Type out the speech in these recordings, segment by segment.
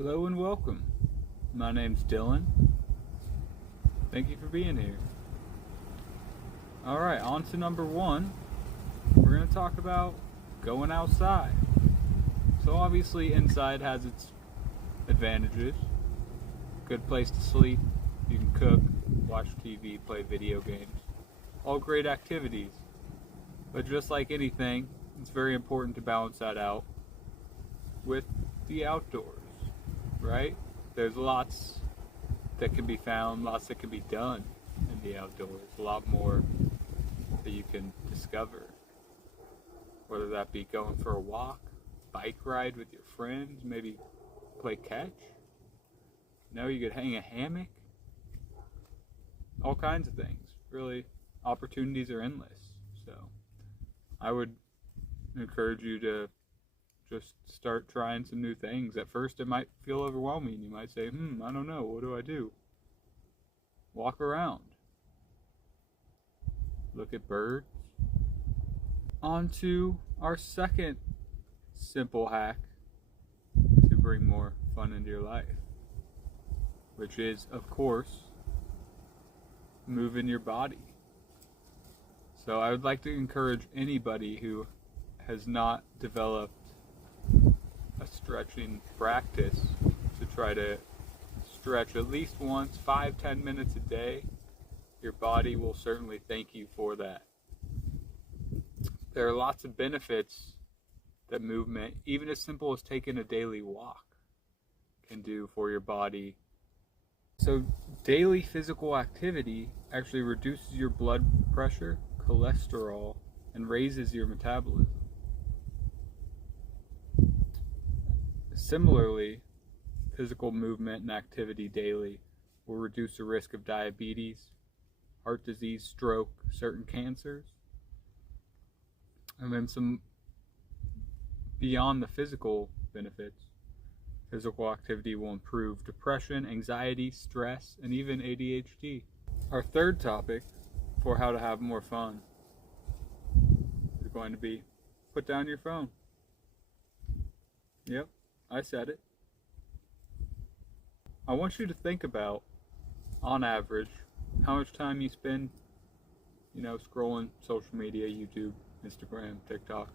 Hello and welcome. My name's Dylan. Thank you for being here. Alright, on to number one. We're going to talk about going outside. So obviously inside has its advantages. Good place to sleep. You can cook, watch TV, play video games. All great activities. But just like anything, it's very important to balance that out with the outdoors. Right? There's lots that can be found, lots that can be done in the outdoors, a lot more that you can discover. Whether that be going for a walk, bike ride with your friends, maybe play catch. You could hang a hammock. All kinds of things. Really, opportunities are endless. So I would encourage you to just start trying some new things. At first it might feel overwhelming. You might say, I don't know, what do I do? Walk around. Look at birds. On to our second simple hack to bring more fun into your life, which is, of course, moving your body. So I would like to encourage anybody who has not developed a stretching practice to try to stretch at least once, 5-10 minutes a day. Your body will certainly thank you for that. There are lots of benefits that movement, even as simple as taking a daily walk, can do for your body. So daily physical activity actually reduces your blood pressure, cholesterol, and raises your metabolism. Similarly, physical movement and activity daily will reduce the risk of diabetes, heart disease, stroke, certain cancers. And then some beyond the physical benefits, physical activity will improve depression, anxiety, stress, and even ADHD. Our third topic for how to have more fun is going to be put down your phone. Yep. I said it. I want you to think about, on average, how much time you spend, scrolling social media, YouTube, Instagram, TikTok,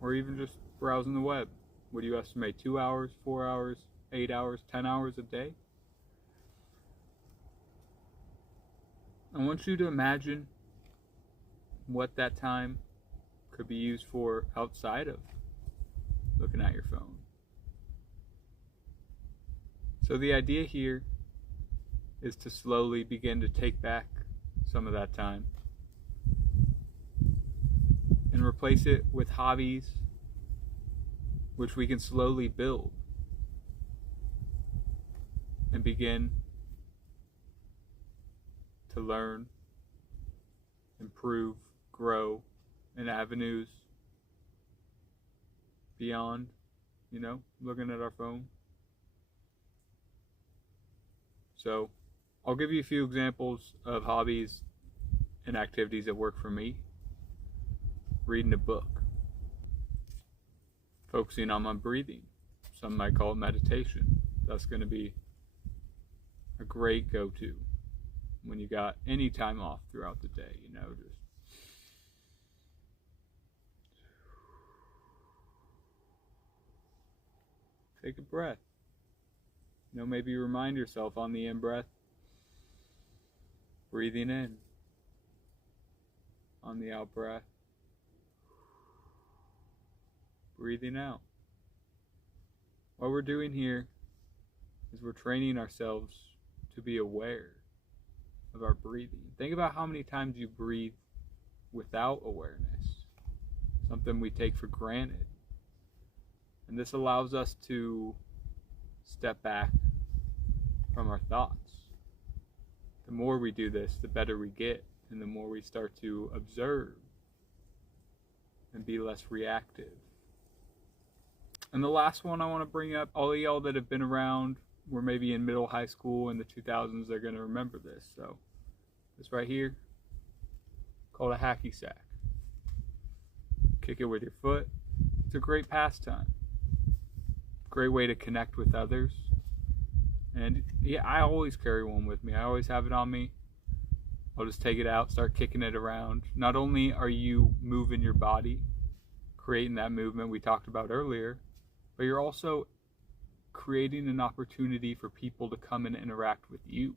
or even just browsing the web. What do you estimate? 2 hours, 4 hours, 8 hours, 10 hours a day? I want you to imagine what that time could be used for outside of looking at your phone. So the idea here is to slowly begin to take back some of that time and replace it with hobbies which we can slowly build and begin to learn, improve, grow in avenues beyond, looking at our phone. So I'll give you a few examples of hobbies and activities that work for me. Reading a book. Focusing on my breathing. Some might call it meditation. That's going to be a great go-to when you got any time off throughout the day, just take a breath. Maybe remind yourself on the in-breath, breathing in. On the out-breath, breathing out. What we're doing here is we're training ourselves to be aware of our breathing. Think about how many times you breathe without awareness, something we take for granted. And this allows us to step back from our thoughts. The more we do this, the better we get, and the more we start to observe and be less reactive. And the last one I want to bring up, all of y'all that have been around, were maybe in middle high school in the 2000s, they're going to remember this. So this right here, called a hacky sack. Kick it with your foot. It's a great pastime. great way to connect with others. And yeah, I always carry one with me. I always have it on me. I'll just take it out, start kicking it around. Not only are you moving your body, creating that movement we talked about earlier, but you're also creating an opportunity for people to come and interact with you,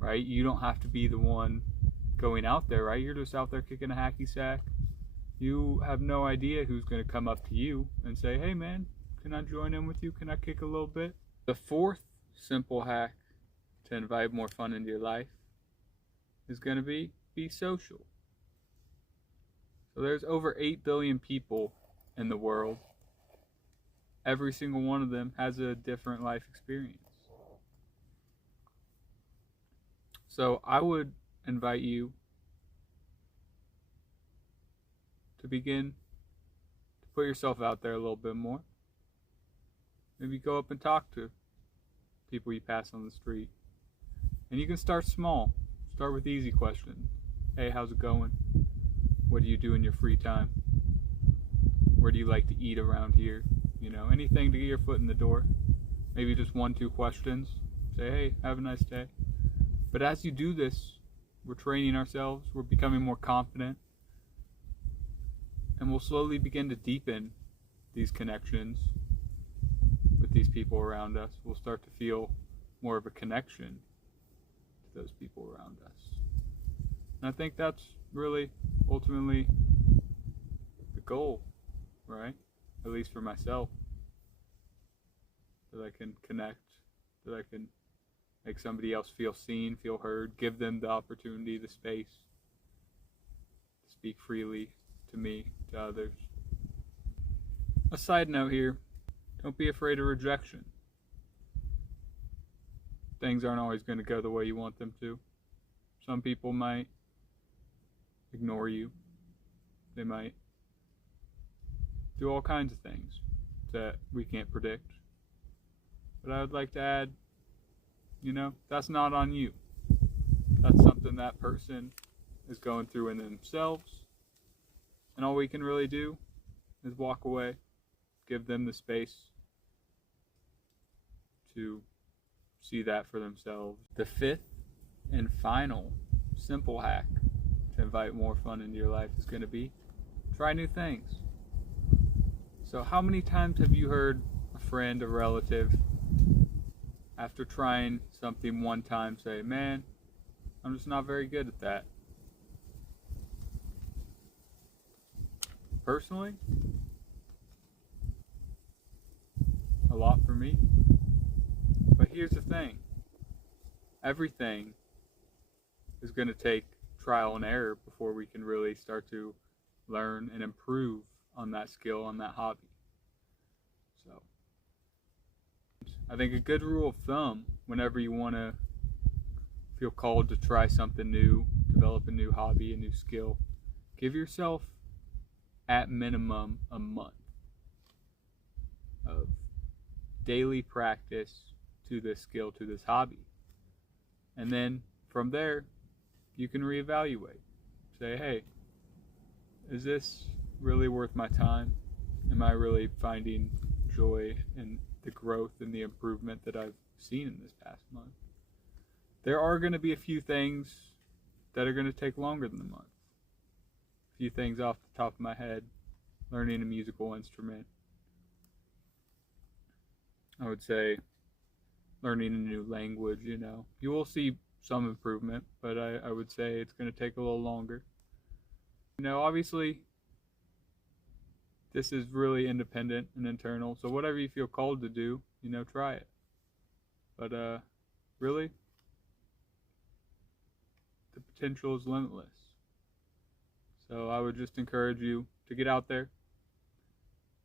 right? You don't have to be the one going out there, right? You're just out there kicking a hacky sack. You have no idea who's going to come up to you and say, hey man, can I join in with you? Can I kick a little bit? The fourth simple hack to invite more fun into your life is going to be social. So there's over 8 billion people in the world. Every single one of them has a different life experience. So I would invite you to begin to put yourself out there a little bit more. Maybe go up and talk to people you pass on the street. And you can start small. Start with easy questions. Hey, how's it going? What do you do in your free time? Where do you like to eat around here? You know, anything to get your foot in the door. Maybe just 1-2 questions. Say, hey, have a nice day. But as you do this, we're training ourselves. We're becoming more confident. And we'll slowly begin to deepen these connections with these people around us. We'll start to feel more of a connection to those people around us. And I think that's really ultimately the goal, right? At least for myself. That I can connect, that I can make somebody else feel seen, feel heard, give them the opportunity, the space to speak freely to me, to others. A side note here, don't be afraid of rejection. Things aren't always going to go the way you want them to. Some people might ignore you. They might do all kinds of things that we can't predict. But I would like to add, that's not on you. That's something that person is going through in themselves. And all we can really do is walk away, give them the space to see that for themselves. The fifth and final simple hack to invite more fun into your life is going to be try new things. So how many times have you heard a friend, a relative, after trying something one time say, man, I'm just not very good at that? Personally, a lot for me. But here's the thing. Everything is going to take trial and error before we can really start to learn and improve on that skill, on that hobby. So, I think a good rule of thumb, whenever you want to feel called to try something new, develop a new hobby, a new skill, give yourself at minimum a month of daily practice to this skill, to this hobby. And then from there, you can reevaluate. Say, hey, is this really worth my time? Am I really finding joy in the growth and the improvement that I've seen in this past month? There are going to be a few things that are going to take longer than a month. A few things off the top of my head. Learning a musical instrument. I would say learning a new language, You will see some improvement, but I would say it's going to take a little longer. Obviously, this is really independent and internal, so whatever you feel called to do, try it. But really, the potential is limitless. So I would just encourage you to get out there.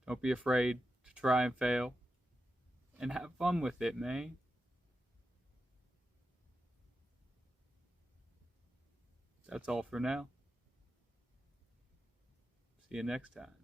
Don't be afraid to try and fail. And have fun with it, man. That's all for now. See you next time.